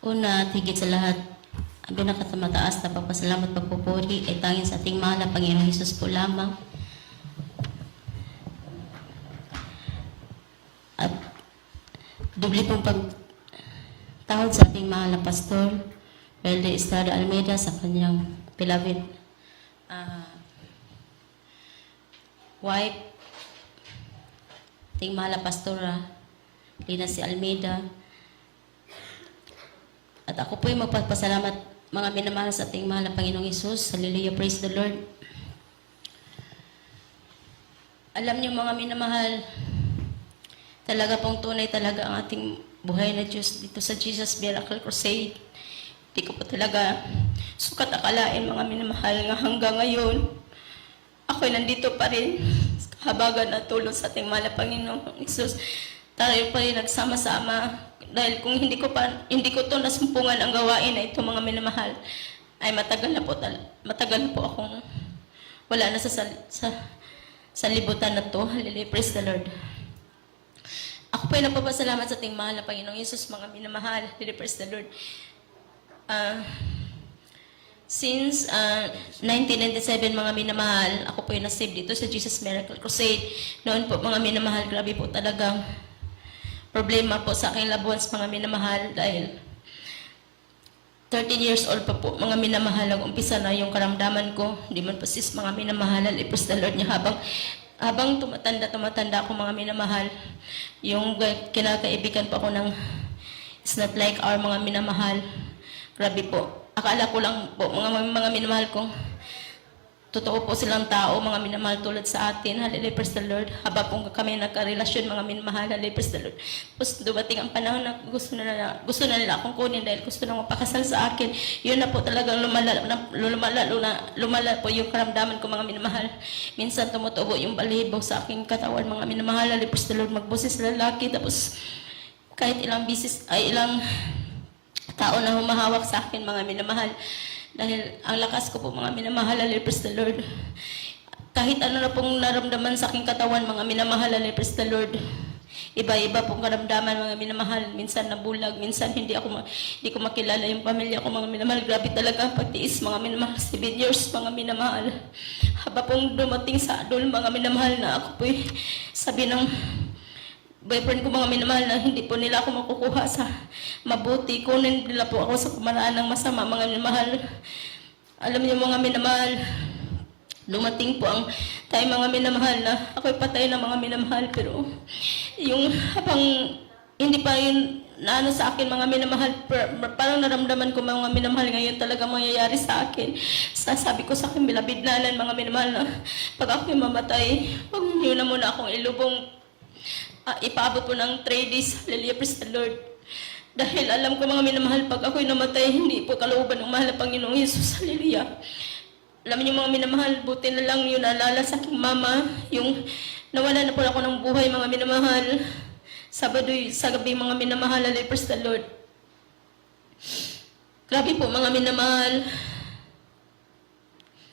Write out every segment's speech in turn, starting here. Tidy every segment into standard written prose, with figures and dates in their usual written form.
Una at higit sa lahat, ang pinakamataas na pagpasalamat pagpupuri ay tanging sa ating mahal na Panginoong Hesus po lamang. At doble pong pagtawad sa ating mahal na Pastor, Belde Estrada Almeida, sa kanyang beloved wife, ating mahal na Pastora, Lina si Almeida. At ako po ay magpapasalamat mga minamahal sa ating mahal na Panginoong Hesus. Hallelujah, praise the Lord. Alam niyo mga minamahal, talaga pong tunay talaga ang ating buhay na Diyos dito sa Jesus Miracle Crusade. Hindi ko po talaga sukat akalain mga minamahal nga hanggang ngayon, ako'y nandito pa rin sa kahabagan at tulong sa ating mahal na Panginoong Hesus. Tayo pa rin nagsama-sama. Dahil kung hindi ko to nasumpungan ang gawain na ito mga minamahal, ay matagal na po akong wala na sa libutan na to. Hallelujah, praise the Lord. Ako po ay nagpapasalamat sa ating mahal na Panginoong Hesus mga minamahal. Hallelujah, praise the Lord. Since 1997 mga minamahal, ako po ay nasave dito sa Jesus Miracle Crusade. Noon po mga minamahal, grabe po talagang problema po sa aking loved ones mga minamahal dahil 13 years old pa po mga minamahal ang umpisa na yung karamdaman ko. Hindi man po sis mga minamahal, praise the Lord niya habang tumatanda ako mga minamahal. Yung kinakaibigan po ako ng It's Not Like Our mga minamahal. Grabe po. Akala ko lang po mga minamahal ko, totoo po silang tao, mga minamahal tulad sa atin. Hallelujah, praise the Lord. Haba po kami nagkarelasyon, mga minamahal. Hallelujah, praise the Lord. Tapos dumating ang panahon na gusto na nila akong kunin dahil gusto na mapakasal sa akin. Yun na po talagang lumala po yung karamdaman ko, mga minamahal. Minsan tumutubo yung balibo sa aking katawan, mga minamahal. Hallelujah, praise the Lord. Magbusis lalaki. Tapos kahit ilang tao na humahawak sa akin, mga minamahal. Dahil ang lakas ko po mga minamahal, praise the Lord. Kahit ano na pong naramdaman sa aking katawan, mga minamahal, praise the Lord. Iba-iba pong karamdaman, mga minamahal. Minsan nabulag, minsan hindi ko makilala yung pamilya ko, mga minamahal. Grabe talaga ang pagtiis, mga minamahal. 7 years, mga minamahal. Haba pong dumating sa adol, mga minamahal, na ako po sabi ng boyfriend ko, mga minamahal, na hindi po nila ako makukuha sa mabuti. Kunin nila po ako sa kumaraan ng masama, mga minamahal. Alam niyo mga minamahal, dumating po ang time mga minamahal na ako'y patay na mga minamahal. Pero yung habang hindi pa yun naano sa akin mga minamahal, parang naramdaman ko mga minamahal ngayon talaga mangyayari sa akin. Sasabi ko sa akin, bilabidnalan mga minamahal, na pag ako'y mamatay, huwag niyo na muna akong ilubong. Ipaabot po ng 3 days. Hallelujah, praise the Lord. Dahil alam ko mga minamahal, pag ako'y namatay, hindi po kalooban ng mahal na Panginoong Hesus. Hallelujah. Alam niyo mga minamahal, buti na lang yun naalala sa aking mama, yung nawala na po ako ng buhay mga minamahal. Sabado sa gabi mga minamahal, hallelujah, praise the Lord. Grabe po mga minamahal.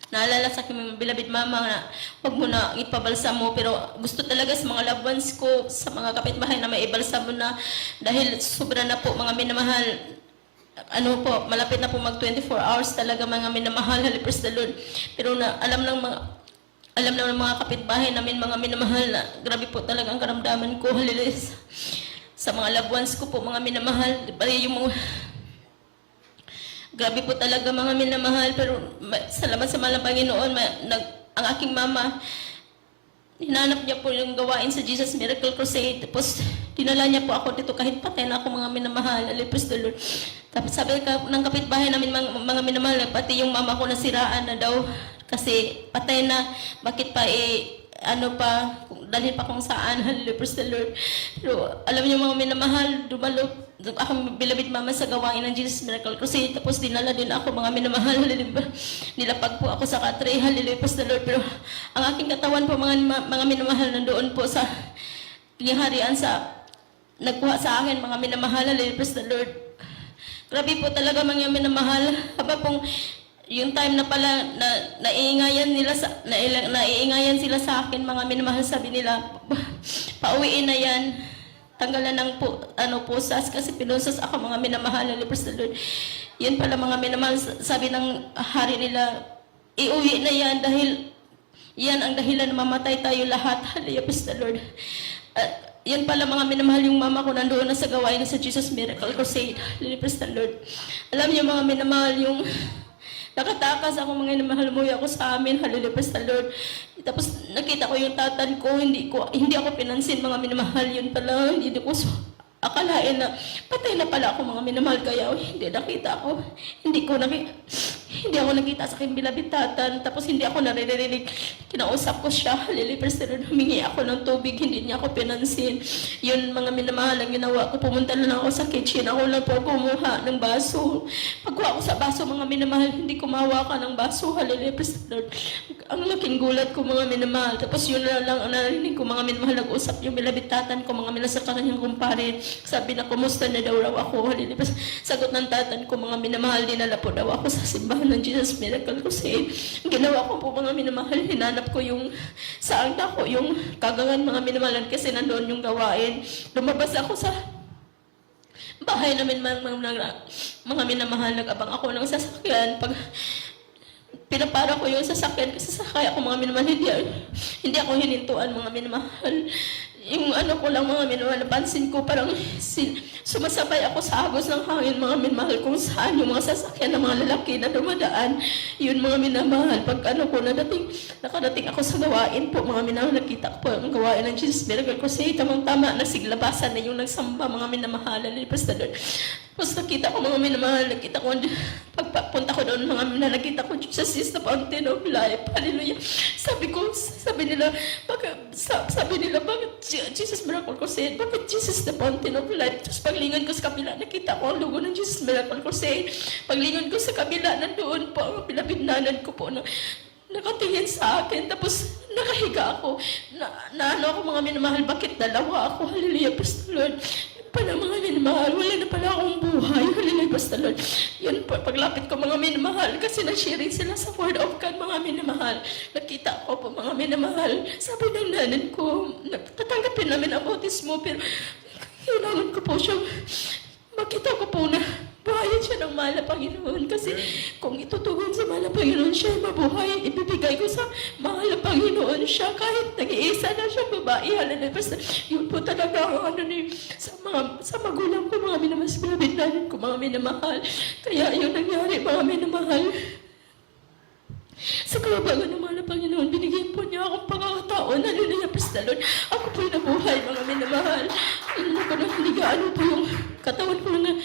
Naalala sa aking beloved mama na huwag mo na ipabalsa mo, pero gusto talaga sa mga loved ones ko, sa mga kapitbahay na may ibalsa mo na dahil sobra na po mga minamahal. Malapit na po mag 24 hours talaga mga minamahal, hallelujah, praise the Lord. Pero alam ng mga kapitbahay namin mga minamahal na grabe po talaga ang karamdaman ko, hallelujah, sa mga loved ones ko po mga minamahal. Grabe po talaga mga minamahal, pero salamat sa mahal na Panginoon, ang aking mama, hinanap niya po yung gawain sa Jesus Miracle Crusade. Tapos dinala niya po ako dito kahit patay na ako mga minamahal, praise the Lord. Tapos sabi ng kapitbahay namin mga minamahal, pati yung mama ko nasiraan na daw kasi patay na, bakit pa dalhin pa kung saan, hallelujah, praise the Lord. Pero alam niyo mga minamahal, dumalo akong beloved mama sa gawain ng Jesus Miracle Crusade. Tapos dinala din ako mga minamahal, hallelujah. Nilapag po ako sa katre, hallelujah, praise the Lord. Pero ang aking katawan po mga minamahal nandoon po sa pinaharian nagkuha sa akin mga minamahal, hallelujah, praise the Lord. Grabe po talaga mga minamahal. Haba pong yung time na pala naiingayan sila sa akin mga minamahal, sabi nila pauwiin na yan. tanggalan ng pusas kasi pinusas ako mga minamahal. Praise the Lord. Yan pala mga minamahal, sabi ng hari nila, iuwi na yan dahil yan ang dahilan na mamatay tayo lahat. Hallelujah, praise the Lord. Yan pala mga minamahal, yung mama ko nandoon na sa gawain na sa Jesus Miracle Crusade. Hallelujah, praise the Lord. Alam niyo mga minamahal, yung nakatakas ako mga minamahal, umuwi ako sa amin. Hallelujah, praise the Lord. Tapos nakita ko yung tatan ko, hindi ako pinansin mga minamahal. Yun pala, hindi ko akalain na patay na pala ako mga minamahal, kaya hindi nakita ako. Hindi ako nakita sa aking bilabitatan, tapos hindi ako naririnig. Kinausap ko siya, hallelujah, praise the Lord. Humingi ako ng tubig, hindi niya ako pinansin. Yun mga minamahal, ang ginawa ko, pumunta na lang ako sa kitchen, ako lang po kumuha ng baso. Pagkuha ko sa baso mga minamahal, hindi ko mahawakan ng baso, hallelujah, praise the Lord. Ang laking gulat ko mga minamahal. Tapos yun na lang ang narinig ko mga minamahal, nag-usap yung bilabitatan ko mga minamahal sa kanyang kumpare. Sabi na kumusta na daw raw ako, hallelujah. Sagot ng tatan ko mga minamahal, dinala po daw ako sa simbahan ng Jesus Miracle Crusade. Ginawa ko po mga minamahal, hinanap ko yung saan ako, yung kagangan mga minamahal kasi nandoon yung gawain. Lumabas ako sa bahay namin mga minamahal, nag-abang ako ng sasakyan. Pag pinapara ko yung sasakyan kasi sakay ako mga minamahal, hindi ako hinintuan mga minamahal. Yung ko lang mga minamahal, napansin ko parang sumasabay ako sa agos ng hangin mga minamahal kung saan yung mga sasakyan ng mga lalaki na dumadaan. Yun mga minamahal, pag nakadating ako sa gawain po mga minamahal, nakita ko po ang gawain ng Jesus Miracle Crusade, tamang-tama, nasiglabasan na yung nagsamba mga minamahal, praise the Lord. Tapos nakita ko mga minamahal, pagpunta ko doon mga minamahal, nakita ko Jesus is the fountain of life, hallelujah. Sabi nila, bakit Jesus Miracle Crusade, bakit Jesus the fountain of life? Tapos paglingon ko sa kabila, nakita ko ang logo ng Jesus Miracle Crusade. Paglingon ko sa kabila, nandoon po ang pinabidnanan ko po na nakatingin sa akin, tapos nakahiga ako. Ako mga minamahal, bakit dalawa ako? Hallelujah, praise the Lord. Pala mga minamahal, wala na pala akong buhay. Hallelujah, praise the Lord. Yun po, paglapit ko mga minamahal, kasi nag-sharing sila sa Word of God mga minamahal. Nakita ko po mga minamahal. Sabi ng nanan ko, tatanggapin namin ang bautismo, pero kailangan ko po siyang makita ko po na buhayin siya ng mahal na Panginoon. Kasi kung itutugon sa mahal na Panginoon siya, mabuhay, ibibigay ko sa mahal na Panginoon siya. Kahit nag-iisa na siyang babae, hallelujah. Basta yun po talaga ang sa magulang ko, mga minamahal, sa pinabindanan ko, mga minamahal. Kaya yun nangyari, mga minamahal. Sa kababagan ng mahal na Panginoon, binigyan po niya akong pagkakataon. Hallelujah, praise the Lord. Ako po'y nabuhay, mga minamahal. Alam ko na hindi gaano po yung katawan ko na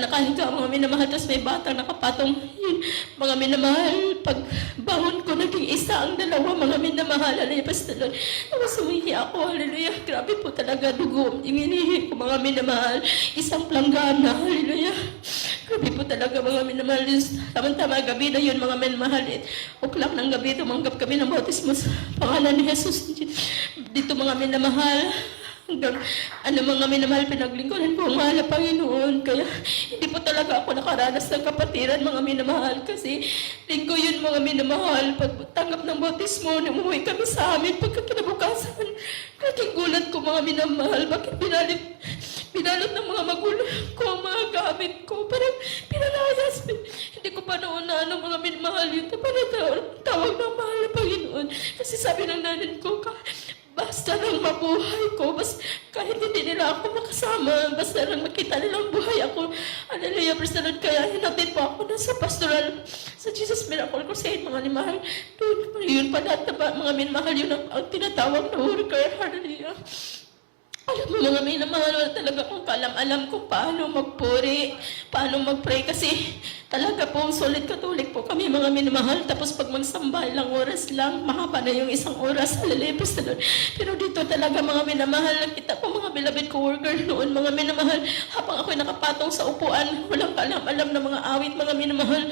nakahiga, mga minamahal. Tapos may batang nakapatong. Yun, mga minamahal, pag bangon ko, naging isa ang dalawa, mga minamahal. Hallelujah, praise the Lord. Tapos sumihi ako, hallelujah. Grabe po talaga, dugo. Iminihi ko, mga minamahal. Isang planggana, hallelujah. Grabe po talaga mga minamahal. Tama-tama gabi na yun mga minamahal. Uklak ng gabi, tumanggap kami ng bautismo sa pangalan ni Jesus. Dito mga minamahal. Hanggang mga minamahal, pinaglingkuran ko ang mahal na Panginoon. Kaya hindi po talaga ako nakaranas ng kapatiran mga minamahal. Kasi linggo yun mga minamahal. Pagtanggap ng bautismo, umuwi kami sa amin. Pagkakinabukasan, kating gulat ko mga minamahal. Bakit binalot ng mga magulang ko ang mga gamit ko? Parang pinalayas. Hindi ko pa noon na mga minamahal yun. Tawag ng mahal na Panginoon. Kasi sabi ng nanin ko, basta lang mabuhay ko, kahit hindi nila ako makasama, basta lang makita nilang buhay ako. Hallelujah, praise the Lord. Kaya hinatid po ako na sa pastoral, sa Jesus Miracle Crusade, mga minamahal. Yun pa lahat na mga minamahal, yun ang tinatawag na worker. Hallelujah. Alam mo mga minamahal, wala talaga akong alam kung paano magpuri, paano magpray, kasi talaga po, solid Katolik po kami mga minamahal. Tapos pag magsamba, ilang oras lang, mahaba na yung isang oras, hallelujah, praise the Lord. Pero dito talaga mga minamahal, nakita ko mga beloved co-worker noon, mga minamahal, habang ako'y nakapatong sa upuan, walang alam na mga awit, mga minamahal.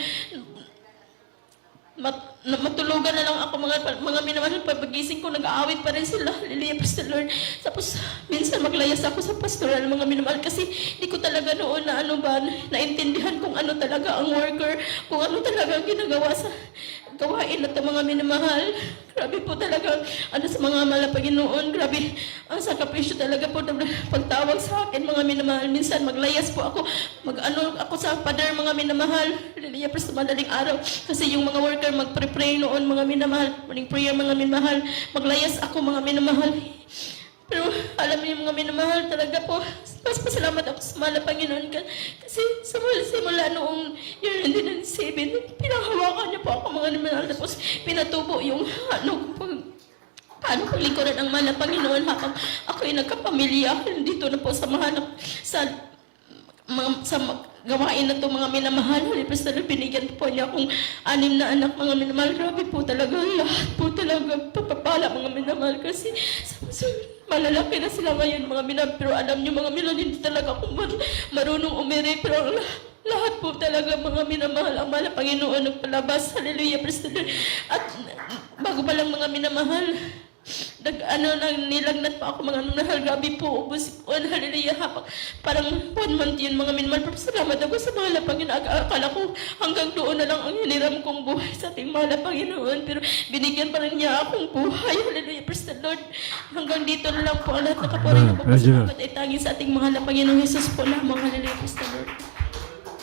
Matulugan na lang ako mga minamahal. Pag-gising ko, nag-aawit pa rin sila. Hallelujah, praise the Lord. Tapos minsan maglayas ako sa pastoral mga minamahal kasi hindi ko talaga noon naintindihan kung ano talaga ang worker, kung ano talaga ang ginagawa sa gawain na ito mga minamahal. Grabe po talaga, sa mga mala Panginoon, grabe, ang sakripisyo talaga po pagtawag sa akin mga minamahal. Minsan maglayas po ako, ako sa pader mga minamahal. Hallelujah, pero sa madaling araw. Kasi yung mga worker magpre-pray noon mga minamahal, morning prayer mga minamahal. Maglayas ako mga minamahal. Pero alam niyo mga minamahal talaga po, mas pasalamat ako sa mala Panginoon kasi sa simula noong year 1997, pinahawakan niyo po ako mga minamahal, tapos pinatubo yung paglingkuran ng mala Panginoon habang ako'y nagkapamilya dito na po sa gawain na to mga minamahal. Holy Praise the Lord, binigyan po niya akong 6 na anak mga minamahal. Grabe po talaga, lahat po talaga papapala mga minamahal kasi malalaki na sila ngayon mga minamahal. Pero alam niyo mga minamahal, hindi talaga ako marunong umiri, pero lahat po talaga mga minamahal ang mala Panginoon nagpalabas. Hallelujah, praise the Lord. At bago pa lang mga minamahal, nilagnat pa ako mga minamahal. Grabe po, ubos po. Hallelujah, parang 1 month yun mga minamahal. Pero salamat ako sa mala Panginoon. Akala ko hanggang doon na lang ang hiniram kong buhay sa ating mala Panginoon. Pero binigyan pa rin niya akong buhay. Hallelujah, praise the Lord. Hanggang dito na lang po ang lahat nakapuri na po. Salamat ay tanging sa ating mahal na Panginoon Jesus po lamang. Hallelujah, praise the Lord.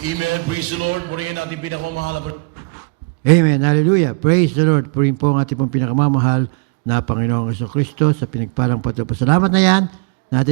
Amen. Praise the Lord. Purihin natin pinakamamahal. Amen. Hallelujah. Praise the Lord. Purihin po ang ating pong pinakamamahal na Panginoong Kristo sa pinagpalang patupad. Salamat na yan.